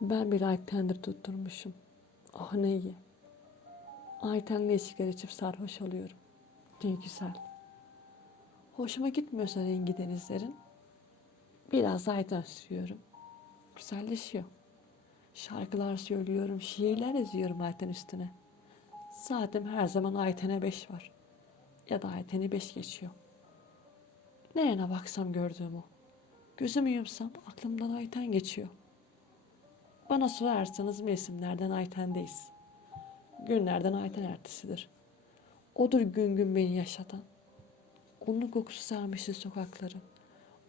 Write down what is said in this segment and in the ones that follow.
Ben bir Ayten'dir tutturmuşum. Oh ne iyi. Ayten'le sigara içip sarhoş oluyorum. Ne güzel. Hoşuma gitmiyorsa rengi denizlerin. Biraz Ayten sürüyorum. Güzelleşiyor. Şarkılar söylüyorum, şiirler yazıyorum Ayten üstüne. Saatim her zaman Ayten'e beş var. Ya da Ayten'i beş geçiyor. Ne yana baksam gördüğüm o. Gözümü yumsam aklımdan Ayten geçiyor. Bana sorarsanız mevsimlerden Ayten'deyiz. Günlerden Ayten ertesidir. Odur gün gün beni yaşatan. Onun kokusu sarmıştı sokakları.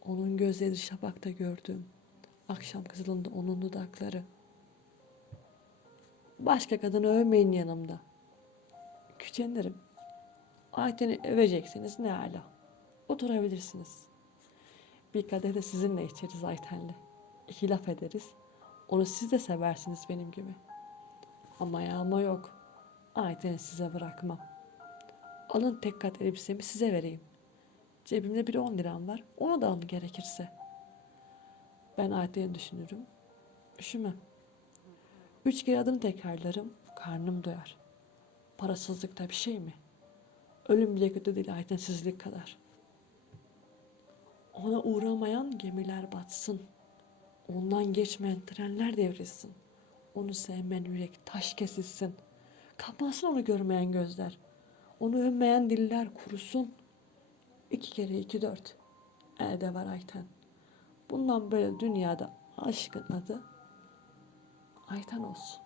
Onun gözleri şafakta gördüğüm. Akşam kızılında onun dudakları. Başka kadını övmeyin yanımda. Küçenirim. Ayten'i övecekseniz ne ala. Oturabilirsiniz. Bir kadeh de sizinle içeriz Ayten'le. İki laf ederiz. Onu siz de seversiniz benim gibi. Ama yağma yok. Ayten'i size bırakmam. Alın tek kat elbisemi size vereyim. Cebimde bir on liram var. Onu da alın gerekirse. Ben Ayten'i düşünürüm. Üşümem. Üç kere adını tekrarlarım. Karnım doyar. Parasızlık da bir şey mi? Ölüm bile kötü değil Aytensizlik kadar. Ona uğramayan gemiler batsın. Ondan geçmeyen trenler devrilsin. Onu sevmeyen yürek taş kesilsin. Kapansın onu görmeyen gözler. Onu övmeyen diller kurusun. İki kere iki dört. Elde var Ayten. Bundan böyle dünyada aşkın adı Ayten olsun.